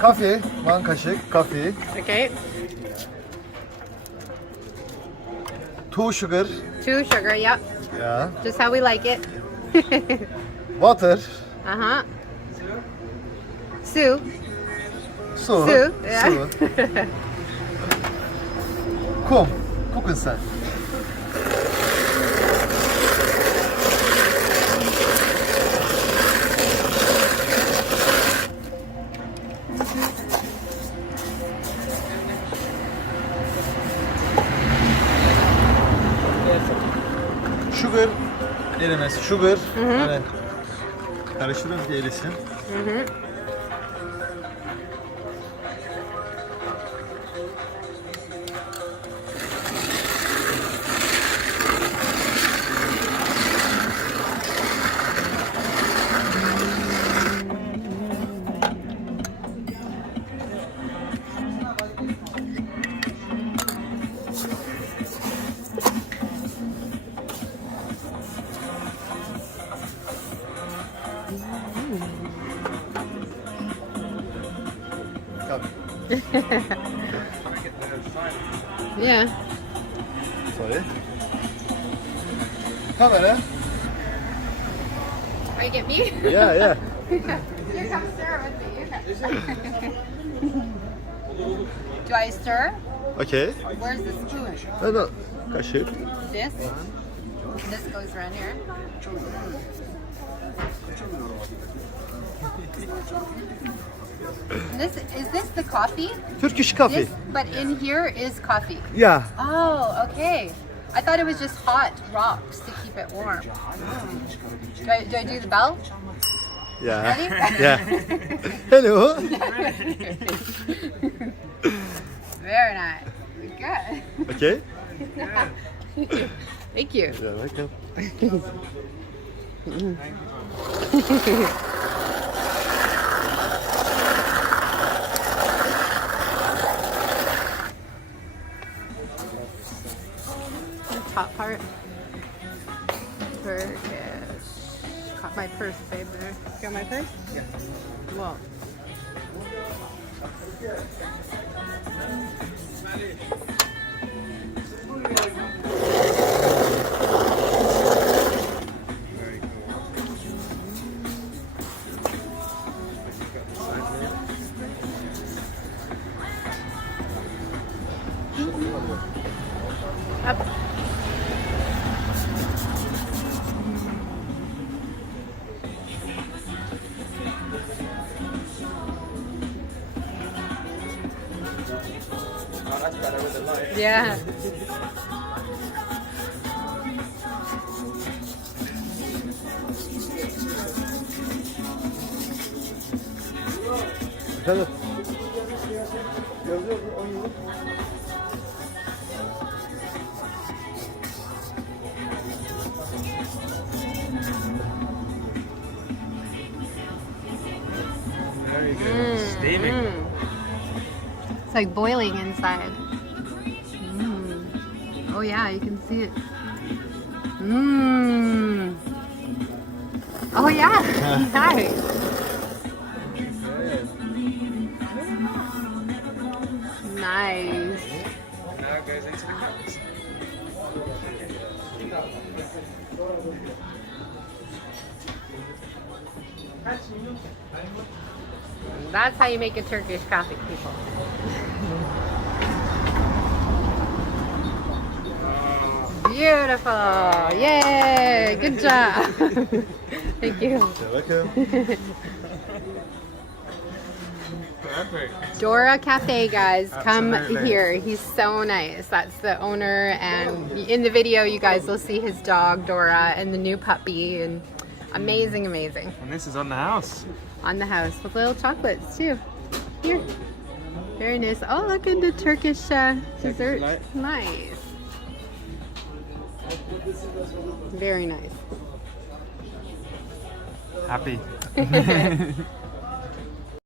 Coffee, 1 kaşık coffee. Okay. 2 sugar. 2 sugar, yep. Yeah. Just how we like it. Water. Uh-huh. Su. Su. Su. Yeah. Su. Kum. Cook sen. Sugar erimesi. Sugar. Yani karıştırın ki erisin. Yeah. Sorry. Kamera. Are you get me? Yeah, yeah. Here comes stir with me. Do I stir? Okay. Where's the spoon? Hadi kaşık. This? This goes around here. Is this the coffee? Turkish coffee. This, but in here is coffee. Yeah. Oh, okay. I thought it was just hot rocks to keep it warm. Do I do the bell? Yeah. Ready? Yeah. Hello. Very nice. Good. Okay. Thank you. You're welcome. The top part. Turkish. Caught my purse, babe. There. Got my purse? Yeah. Well. Up. Yeah. Efendim? Very good. Steaming. It's like boiling inside. Oh yeah, you can see it. Oh yeah, nice. Nice. Now it goes into the cups. That's how you make a Turkish coffee, people. Beautiful. Yay. Good job. Thank you. You're welcome. Perfect. Dora Cafe, guys. Come Absolutely. here. He's so nice. That's the owner. And in the video, you guys will see his dog, Dora, and the new puppy. And amazing, amazing. And this is on the house. On the house with little chocolates, too. Here. Very nice. Oh, look at the Turkish dessert. delight. Nice. Very nice. Happy.